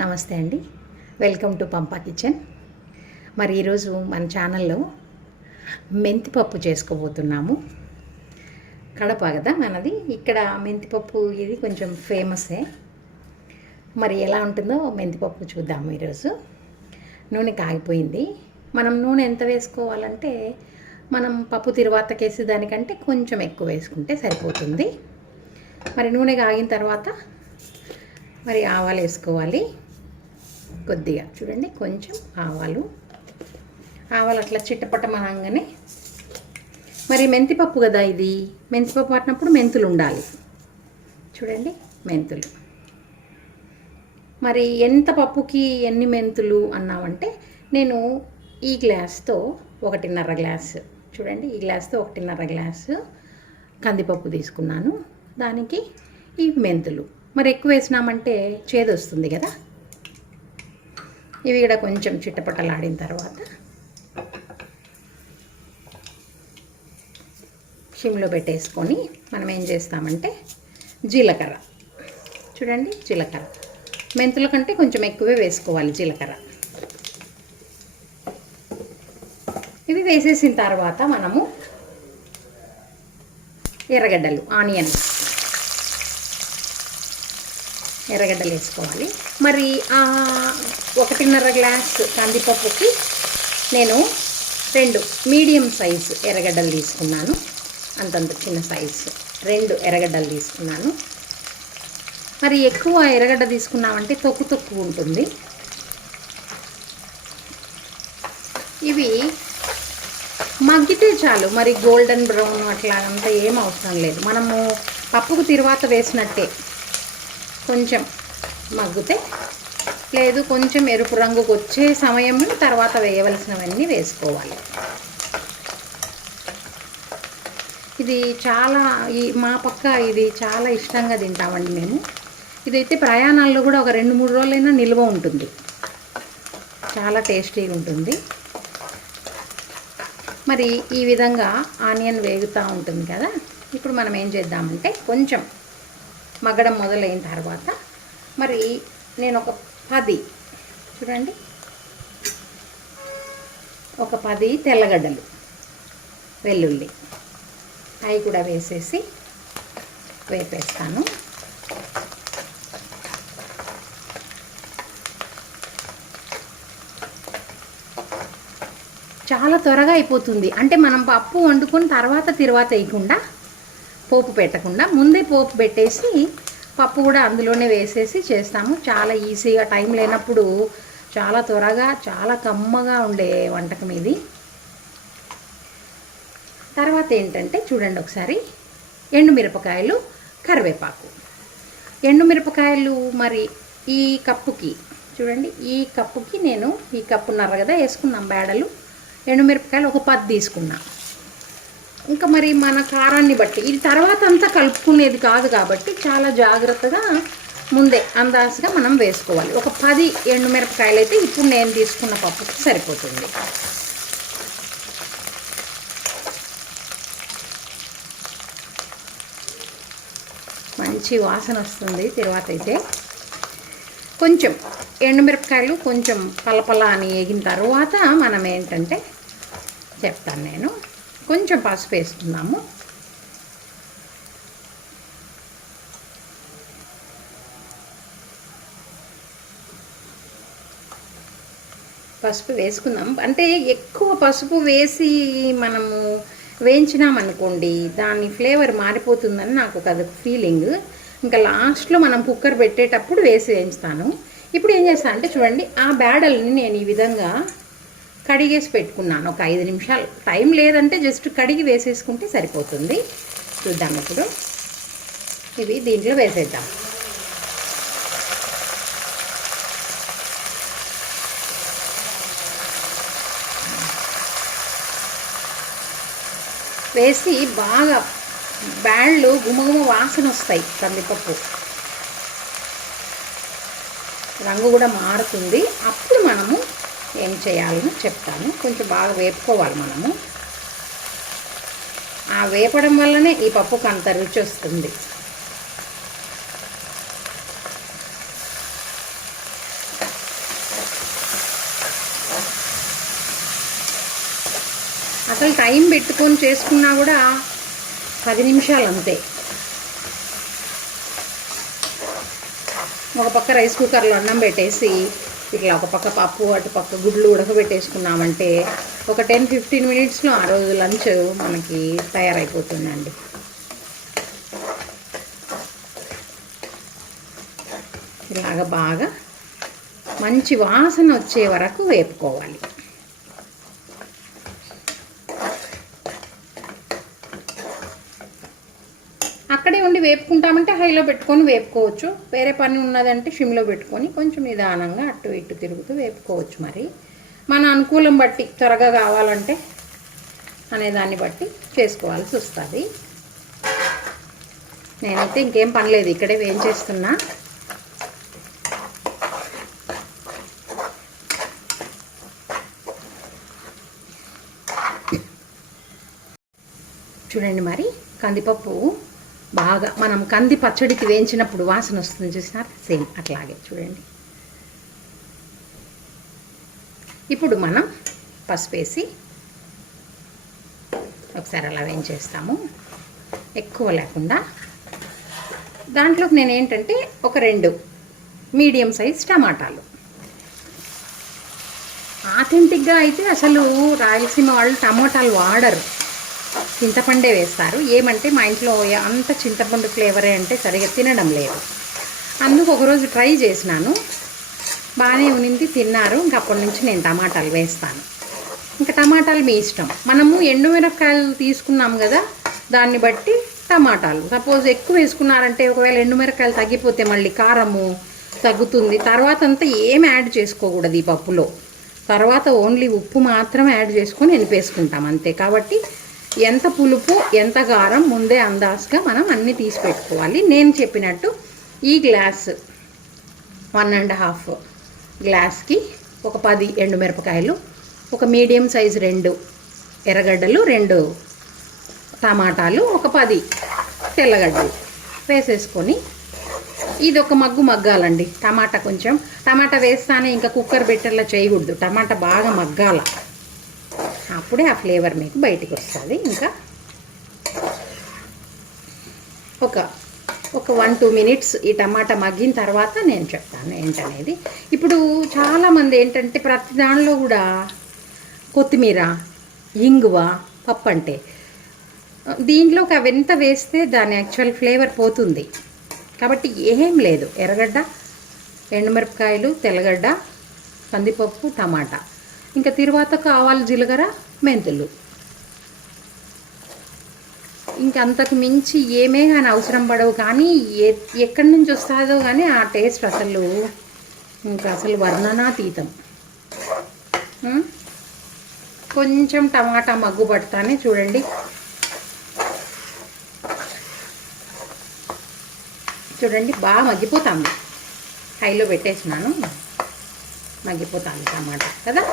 నమస్తే అండి. Welcome to Pampa kitchen. మరి ఈరోజు మన ఛానల్లో మెంతిపప్పు చేసుకోబోతున్నాము. కడప కదా మనది. ఇక్కడ మెంతిపప్పు ఇది కొంచెం ఫేమసే. మరి ఎలా ఉంటుందో మెంతిపప్పు చూద్దాము ఈరోజు. నూనె కాగిపోయింది. మనం నూనె ఎంత వేసుకోవాలంటే మనం పప్పు తిరువాతకేసి దానికంటే కొంచెం ఎక్కువ వేసుకుంటే సరిపోతుంది. మరి నూనె కాగిన తర్వాత మరి ఆవాలు వేసుకోవాలి. కొద్దిగా చూడండి, కొంచెం ఆవాలు అట్లా చిట్టపట్టమనగానే, మరి మెంతిపప్పు కదా ఇది, మెంతిపప్పు పట్టినప్పుడు మెంతులు ఉండాలి. చూడండి మెంతులు. మరి ఎంత పప్పుకి ఎన్ని మెంతులు అన్నామంటే, నేను ఈ గ్లాస్తో 1.5 గ్లాసు, చూడండి ఈ గ్లాస్తో 1.5 గ్లాసు కందిపప్పు తీసుకున్నాను. దానికి ఈ మెంతులు మరి ఎక్కువ వేసినామంటే చేదు వస్తుంది కదా. ఇవి కూడా కొంచెం చిట్టపట్టలాడిన తర్వాత సిమ్లో పెట్టేసుకొని మనం ఏం చేస్తామంటే జీలకర్ర, చూడండి జీలకర్ర మెంతుల కంటే కొంచెం ఎక్కువే వేసుకోవాలి జీలకర్ర. ఇవి వేసేసిన తర్వాత మనము ఎర్రగడ్డలు, ఎర్రగడ్డలు వేసుకోవాలి. మరి 1.5 గ్లాసు కందిపప్పుకి నేను 2 మీడియం సైజు ఎర్రగడ్డలు తీసుకున్నాను. అంతంత చిన్న సైజు 2 ఎర్రగడ్డలు తీసుకున్నాను. మరి ఎక్కువ ఎర్రగడ్డ తీసుకున్నామంటే తొక్కు ఉంటుంది. ఇవి మగ్గితే చాలు, మరి గోల్డెన్ బ్రౌన్ అట్లా అంతా ఏం అవసరం లేదు. మనము పప్పుకు తిరువాత వేసినట్టే కొంచెం మగ్గితే, లేదు కొంచెం ఎరుపు రంగుకు వచ్చే సమయంలో తర్వాత వేయవలసినవన్నీ వేసుకోవాలి. ఇది చాలా మా పక్క ఇది చాలా ఇష్టంగా తింటామండి మేము. ఇదైతే ప్రయాణాల్లో కూడా ఒక 2-3 రోజులైనా నిల్వ ఉంటుంది. చాలా టేస్టీగా ఉంటుంది. మరి ఈ విధంగా ఆనియన్ వేగుతూ ఉంటుంది కదా. ఇప్పుడు మనం ఏం చేద్దామంటే కొంచెం మగ్గడం మొదలైన తర్వాత మరి నేను ఒక 10, చూడండి ఒక 10 తెల్లగడ్డలు, వెల్లుల్లి అవి కూడా వేసేసి వేపేస్తాను. చాలా త్వరగా అయిపోతుంది. అంటే మనం పప్పు వండుకొని తర్వాత వేయకుండా, పోపు పెట్టకుండా ముందే పోపు పెట్టేసి పప్పు కూడా అందులోనే వేసేసి చేస్తాము. చాలా ఈజీగా, టైం లేనప్పుడు చాలా త్వరగా, చాలా కమ్మగా ఉండే వంటకం ఇది. తర్వాత ఏంటంటే చూడండి ఒకసారి, ఎండుమిరపకాయలు, కరివేపాకు. ఎండుమిరపకాయలు మరి ఈ కప్పుకి, చూడండి ఈ కప్పుకి నేను ఈ కప్పున్నర కదా వేసుకున్నాం బేడలు. ఎండుమిరపకాయలు ఒక 10 తీసుకున్నా. ఇంకా మరి మన కారాన్ని బట్టి, ఇది తర్వాత అంతా కలుపుకునేది కాదు కాబట్టి చాలా జాగ్రత్తగా ముందే అందాజుగా మనం వేసుకోవాలి. ఒక 10 ఎండుమిరపకాయలు అయితే ఇప్పుడు నేను తీసుకున్న పప్పుకి సరిపోతుంది. మంచి వాసన వస్తుంది తర్వాత అయితే. కొంచెం ఎండుమిరపకాయలు కొంచెం పలపల అని వేగిన తర్వాత మనం ఏంటంటే చెప్తాను నేను, కొంచెం పసుపు వేసుకున్నాము. పసుపు వేసుకుందాం. అంటే ఎక్కువ పసుపు వేసి మనము వేయించినామనుకోండి దాని ఫ్లేవర్ మారిపోతుందని నాకు ఒక ఫీలింగ్. ఇంకా లాస్ట్లో మనం కుక్కర్ పెట్టేటప్పుడు వేసి వేయించుతాను. ఇప్పుడు ఏం చేస్తాను అంటే చూడండి, ఆ బేడల్ని నేను ఈ విధంగా కడిగేసి పెట్టుకున్నాను. ఒక 5 నిమిషాలు, టైం లేదంటే జస్ట్ కడిగి వేసేసుకుంటే సరిపోతుంది. చూద్దాం ఇప్పుడు. ఇవి దీంట్లో వేసేద్దాం. వేసి బాగా బ్యాళ్ళు గుమగుమ వాసన వస్తాయి. కందిపప్పు రంగు కూడా మారుతుంది. అప్పుడు మనము ఏం చేయాలని చెప్తాను. కొంచెం బాగా వేపుకోవాలి మనము. ఆ వేపడం వల్లనే ఈ పప్పుకు అంత రుచి వస్తుంది. అసలు టైం పెట్టుకొని చేసుకున్నా కూడా 10 నిమిషాలు అంతే. ఒక పక్క రైస్ కుక్కర్లో అన్నం పెట్టేసి ఇట్లా ఒక పక్క పప్పు అటు పక్క గుడ్లు ఉడకబెట్టేసుకున్నామంటే ఒక 10-15 మినిట్స్లో ఆ రోజు లంచ్ మనకి తయారైపోతుందండి. ఇలాగ బాగా మంచి వాసన వచ్చే వరకు వేపుకోవాలి. అక్కడే ఉండి వేపుకుంటామంటే హైలో పెట్టుకొని వేపుకోవచ్చు. వేరే పని ఉన్నదంటే సిమ్లో పెట్టుకొని కొంచెం నిదానంగా అటు ఇటు తిరుగుతూ వేపుకోవచ్చు. మరి మన అనుకూలం బట్టి త్వరగా కావాలంటే అనే దాన్ని బట్టి చేసుకోవాల్సి వస్తుంది. నేనైతే ఇంకేం పనిలేదు, ఇక్కడే వేయించేస్తున్నా. చూడండి, మరి కందిపప్పు బాగా మనం కంది పచ్చడికి వేయించినప్పుడు వాసన వస్తుంది చూసినారు, సేమ్ అట్లాగే చూడండి. ఇప్పుడు మనం పసుపు వేసి ఒకసారి అలా వేయించేస్తాము, ఎక్కువ లేకుండా. దాంట్లోకి నేను ఏంటంటే ఒక 2 మీడియం సైజ్ టమాటాలు. ఆథెంటిక్గా అయితే అసలు రాయలసీమ వాళ్ళు టమాటాలు వాడరు, చింతపండే వేస్తారు. ఏమంటే మా ఇంట్లో అంత చింతపండు ఫ్లేవరే అంటే సరిగా తినడం లేదు. అందుకు ఒకరోజు ట్రై చేసినాను, బాగానే ఉనింది, తిన్నారు. ఇంక అప్పటి నుంచి నేను టమాటాలు వేస్తాను. ఇంకా టమాటాలు మీ ఇష్టం. మనము ఎండుమిరపకాయలు తీసుకున్నాం కదా, దాన్ని బట్టి టమాటాలు. సపోజ్ ఎక్కువ వేసుకున్నారంటే ఒకవేళ ఎండుమిరపకాయలు తగ్గిపోతే మళ్ళీ కారము తగ్గుతుంది. తర్వాత అంతా ఏం యాడ్ చేసుకోకూడదు ఈ పప్పులో. తర్వాత ఓన్లీ ఉప్పు మాత్రం యాడ్ చేసుకొని ఎనిపేసుకుంటాం అంతే. కాబట్టి ఎంత పులుపు ఎంత కారం ముందే అందాజుగా మనం అన్నీ తీసి పెట్టుకోవాలి. నేను చెప్పినట్టు ఈ గ్లాస్ 1.5 గ్లాస్కి ఒక 10 ఎండుమిరపకాయలు, ఒక మీడియం సైజు 2 ఎర్రగడ్డలు, 2 టమాటాలు, ఒక 10 తెల్లగడ్డలు వేసేసుకొని ఇది ఒక మగ్గాలండి. టమాటా వేస్తానే ఇంకా కుక్కర్ బెట్టర్లా చేయకూడదు. టమాటా బాగా మగ్గాల, అప్పుడే ఆ ఫ్లేవర్ మీకు బయటికి వస్తుంది. ఇంకా ఒక 1-2 మినిట్స్ ఈ టమాటా మగ్గిన తర్వాత నేను చెప్తాను ఏంటనేది. ఇప్పుడు చాలామంది ఏంటంటే ప్రతి దానిలో కూడా కొత్తిమీర, ఇంగువ, పప్పు అంటే దీంట్లోకి అవెంత వేస్తే దాని యాక్చువల్ ఫ్లేవర్ పోతుంది. కాబట్టి ఏం లేదు, ఎర్రగడ్డ, ఎండుమిరపకాయలు, తెల్లగడ్డ, కందిపప్పు, టమాటా, ఇంకా తర్వాత ఆవాలు, జీలకర్ర, మెంతులు, ఇంకా అంతకు మించి ఏమే కానీ అవసరం పడవు. కానీ ఎక్కడి నుంచి వస్తుందో కానీ ఆ టేస్ట్ అసలు వర్ణనాతీతం. కొంచెం టమాటా మగ్గు పడతానే చూడండి, బాగా మగ్గిపోతాము. హైలో పెట్టేసినాను, మగ్గిపోతాను టమాటా కదా.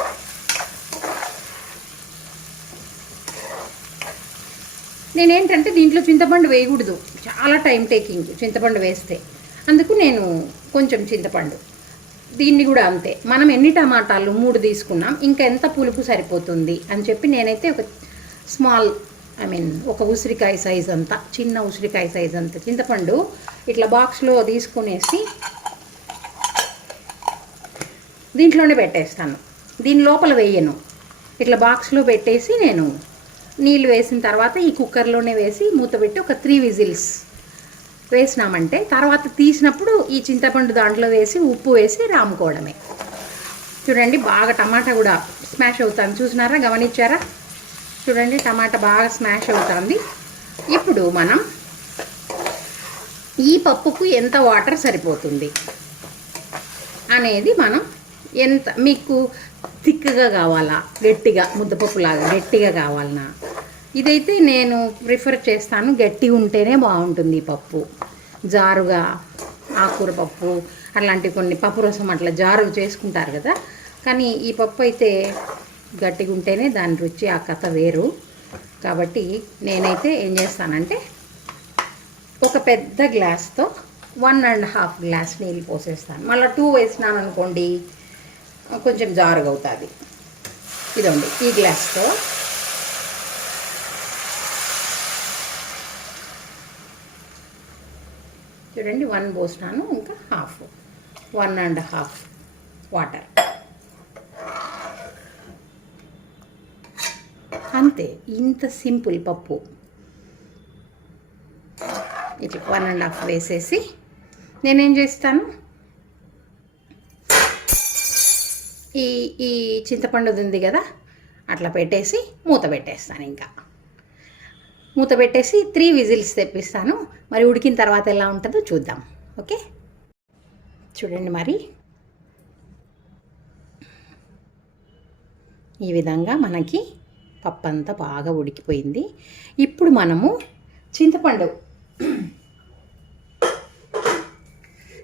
నేనేంటంటే దీంట్లో చింతపండు వేయకూడదు, చాలా టైం టేకింగ్ చింతపండు వేస్తే. అందుకు నేను కొంచెం చింతపండు, దీన్ని కూడా అంతే. మనం ఎన్ని టమాటాలు 3 తీసుకున్నాం, ఇంకా ఎంత పులుపు సరిపోతుంది అని చెప్పి నేనైతే ఒక ఒక ఉసిరికాయ సైజ్ అంతా, చిన్న ఉసిరికాయ సైజ్ అంతా చింతపండు ఇట్లా బాక్స్లో తీసుకునేసి దీంట్లోనే పెట్టేస్తాను. దీని లోపల వేయను, ఇట్లా బాక్స్లో పెట్టేసి నేను నీళ్ళు వేసిన తర్వాత ఈ కుక్కర్లోనే వేసి మూత పెట్టి ఒక 3 విజిల్స్ వేసినామంటే తర్వాత తీసినప్పుడు ఈ చింతపండు దాంట్లో వేసి ఉప్పు వేసి రాముకోవడమే. చూడండి, బాగా టమాటా కూడా స్మాష్ అవుతుంది, చూసినారా, గమనించారా? చూడండి, టమాటా బాగా స్మాష్ అవుతుంది. ఇప్పుడు మనం ఈ పప్పుకు ఎంత వాటర్ సరిపోతుంది అనేది మనం మీకు థిక్గా కావాలా, గట్టిగా ముద్దపప్పులాగా గట్టిగా కావాలన్నా, ఇదైతే నేను ప్రిఫర్ చేస్తాను గట్టిగా ఉంటేనే బాగుంటుంది ఈ పప్పు. జారుగా ఆకుకూర పప్పు అలాంటి కొన్ని పప్పు రసం అట్లా జారుగా చేసుకుంటారు కదా, కానీ ఈ పప్పు అయితే గట్టిగా ఉంటేనే దాని రుచి ఆ కథ వేరు. కాబట్టి నేనైతే ఏం చేస్తానంటే ఒక పెద్ద గ్లాస్తో 1.5 గ్లాస్ నీళ్ళు పోసేస్తాను. మళ్ళీ 2 వేసినాను అనుకోండి కొంచెం జారుగా అవుతుంది. ఇదండి, ఈ గ్లాస్తో చూడండి 1 పోసినాను, ఇంకా హాఫ్ 1.5 వాటర్, అంతే. ఇంత సింపుల్ పప్పు. ఇట్లా 1.5 వేసేసి నేనేం చేస్తాను, ఈ ఈ చింతపండుది ఉంది కదా అట్లా పెట్టేసి మూత పెట్టేస్తాను. ఇంకా మూత పెట్టేసి 3 విజిల్స్ తెప్పిస్తాను. మరి ఉడికిన తర్వాత ఎలా ఉంటుందో చూద్దాం. ఓకే, చూడండి మరి ఈ విధంగా మనకి పప్పు అంతా బాగా ఉడికిపోయింది. ఇప్పుడు మనము చింతపండు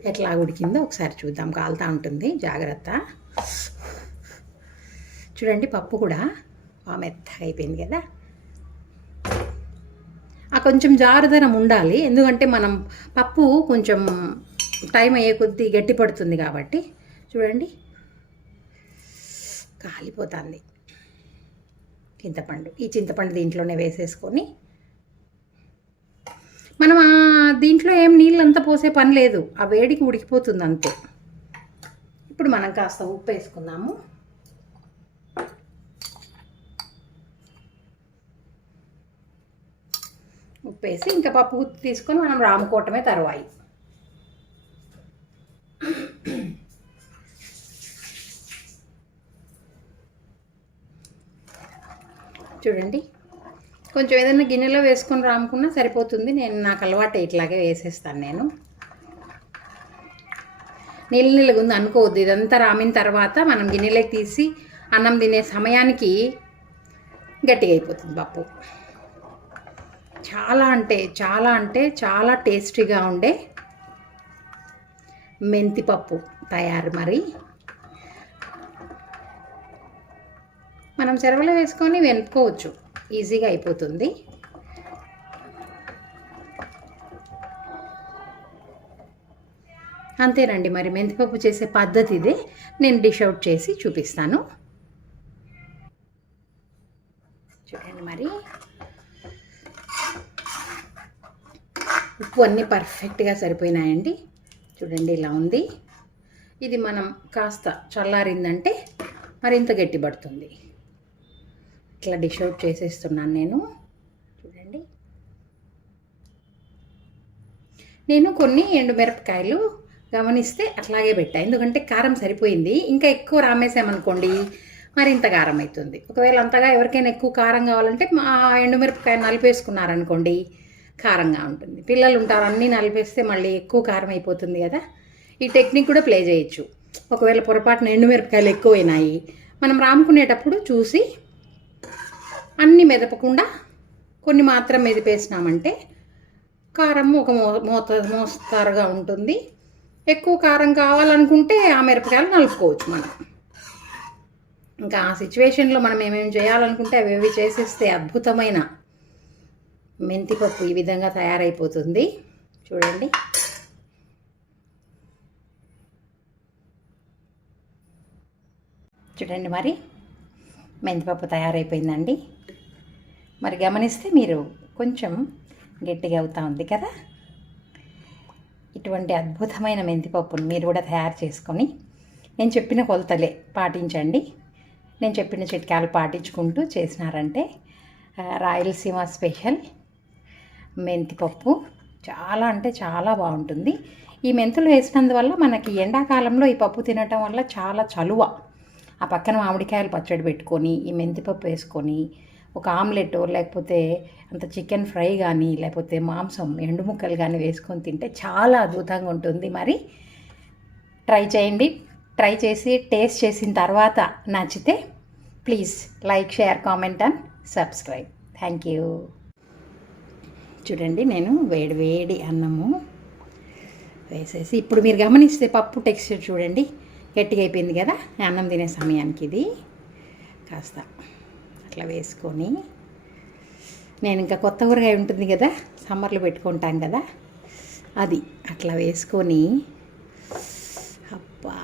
ఎట్లా ఉడికిందో ఒకసారి చూద్దాం. కాలుతూ ఉంటుంది, జాగ్రత్త. చూడండి పప్పు కూడా బాగా మెత్తగా అయిపోయింది కదా. కొంచెం జారుదనం ఉండాలి, ఎందుకంటే మనం పప్పు కొంచెం టైం అయ్యే కొద్దీ గట్టి పడుతుంది కాబట్టి. చూడండి కాలిపోతుంది చింతపండు. ఈ చింతపండు దీంట్లోనే వేసేసుకొని మనం దీంట్లో ఏం నీళ్ళంతా పోసే పని లేదు, ఆ వేడికి ఉడికిపోతుంది అంతే. ఇప్పుడు మనం కాస్త ఉప్పు వేసుకుందాము. ఉప్పు వేసి ఇంకా పప్పు గుత్తి తీసుకొని మనం రాముకోవటమే తరువాయి. చూడండి కొంచెం ఏదైనా గిన్నెలో వేసుకొని రాముకున్నా సరిపోతుంది. నాకు అలవాటు ఇట్లాగే వేసేస్తాను నేను. నీళ్ళగా ఉంది అనుకోవద్దు. ఇదంతా రామిన తర్వాత మనం గిన్నెలోకి తీసి అన్నం తినే సమయానికి గట్టిగా అయిపోతుంది పప్పు. చాలా చాలా టేస్టీగా ఉండే మెంతిపప్పు తయారు. మరి మనం చెరవలో వేసుకొని వెనుక్కోవచ్చు, ఈజీగా అయిపోతుంది. అంతేనండి, మరి మెంతిపప్పు చేసే పద్ధతి ఇదే. నేను డిష్ అవుట్ చేసి చూపిస్తాను. చూడండి మరి ఉప్పు అన్నీ పర్ఫెక్ట్గా సరిపోయినాయండి. చూడండి ఇలా ఉంది. ఇది మనం కాస్త చల్లారిందంటే మరింత గట్టిపడుతుంది. ఇట్లా డిష్ అవుట్ చేసేస్తున్నాను నేను. చూడండి నేను కొన్ని ఎండుమిరపకాయలు గమనిస్తే అట్లాగే పెట్టా, ఎందుకంటే కారం సరిపోయింది. ఇంకా ఎక్కువ రామేసామనుకోండి మరింత కారం అవుతుంది. ఒకవేళ అంతగా ఎవరికైనా ఎక్కువ కారం కావాలంటే ఎండుమిరపకాయ నలిపేసుకున్నారనుకోండి కారంగా ఉంటుంది. పిల్లలు ఉంటారు, అన్నీ నలిపేస్తే మళ్ళీ ఎక్కువ కారం అయిపోతుంది కదా. ఈ టెక్నిక్ కూడా ప్లే చేయొచ్చు. ఒకవేళ పొరపాటున ఎండుమిరపకాయలు ఎక్కువైనాయి, మనం రాముకునేటప్పుడు చూసి అన్నీ మెదపకుండా కొన్ని మాత్రం మెదిపేసినామంటే కారం ఒక మోస్తారుగా ఉంటుంది. ఎక్కువ కారం కావాలనుకుంటే ఆ మిరపకాయలు నలుపుకోవచ్చు మనం. ఇంకా ఆ సిచ్యువేషన్లో మనం ఏమేమి చేయాలనుకుంటే అవి చేసేస్తే అద్భుతమైన మెంతిపప్పు ఈ విధంగా తయారైపోతుంది. చూడండి చూడండి మరి మెంతిపప్పు తయారైపోయిందండి. మరి గమనిస్తే మీరు కొంచెం గట్టిగా అవుతా ఉంది కదా. ఇటువంటి అద్భుతమైన మెంతిపప్పును మీరు కూడా తయారు చేసుకొని నేను చెప్పిన కొలతలే పాటించండి. నేను చెప్పిన చిట్కాలు పాటించుకుంటూ చేసినారంటే రాయలసీమ స్పెషల్ మెంతిపప్పు చాలా అంటే చాలా బాగుంటుంది. ఈ మెంతులు వేసినందువల్ల మనకి ఎండాకాలంలో ఈ పప్పు తినటం వల్ల చాలా చలువ. ఆ పక్కన మామిడికాయలు పచ్చడి పెట్టుకొని ఈ మెంతిపప్పు వేసుకొని ఒక ఆమ్లెట్ లేకపోతే అంత చికెన్ ఫ్రై కానీ లేకపోతే మాంసం ఎండు ముక్కలు కానీ వేసుకొని తింటే చాలా అద్భుతంగా ఉంటుంది. మరి ట్రై చేయండి. ట్రై చేసి టేస్ట్ చేసిన తర్వాత నచ్చితే please like, share, comment and subscribe. Thank you. చూడండి నేను వేడి అన్నము వేసేసి ఇప్పుడు మీరు గమనిస్తే పప్పు టెక్స్చర్ చూడండి గట్టిగా అయిపోయింది కదా. అన్నం తినే సమయానికి ఇది కాస్త అట్లా వేసుకొని నేను ఇంకా కొత్త ఊరగాయ ఉంటుంది కదా సమ్మర్లో పెట్టుకుంటాం కదా, అది అట్లా వేసుకొని అబ్బా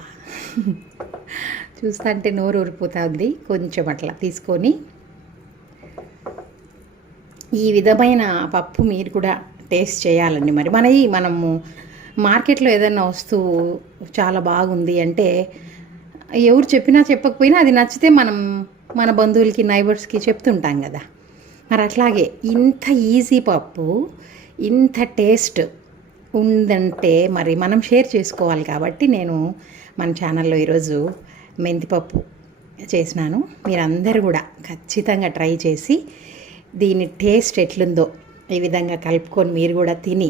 చూస్తుంటే నోరు ఊరిపోతుంది. కొంచెం అట్లా తీసుకొని ఈ విధమైన పప్పు మీరు కూడా టేస్ట్ చేయాలండి. మనము మార్కెట్లో ఏదైనా వస్తువు చాలా బాగుంది అంటే ఎవరు చెప్పినా చెప్పకపోయినా అది నచ్చితే మనం మన బంధువులకి నైబర్స్కి చెప్తుంటాం కదా. మరి అట్లాగే ఇంత ఈజీ పప్పు ఇంత టేస్ట్ ఉందంటే మరి మనం షేర్ చేసుకోవాలి. కాబట్టి నేను మన ఛానల్లో ఈరోజు మెంతిపప్పు చేసినాను. మీరందరూ కూడా ఖచ్చితంగా ట్రై చేసి దీని టేస్ట్ ఎట్లుందో ఈ విధంగా కలుపుకొని మీరు కూడా తిని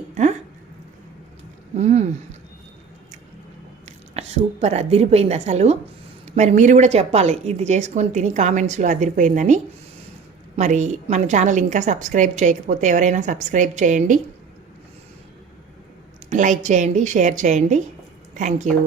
సూపర్ అదిరిపోయింది అసలు. మరి మీరు కూడా చెప్పాలి ఇది చేసుకొని తిని కామెంట్స్లో అదిరిపోయిందని. మరి మన ఛానల్ ఇంకా సబ్స్క్రైబ్ చేయకపోతే ఎవరైనా సబ్స్క్రైబ్ చేయండి, లైక్ చేయండి, షేర్ చేయండి. Thank you.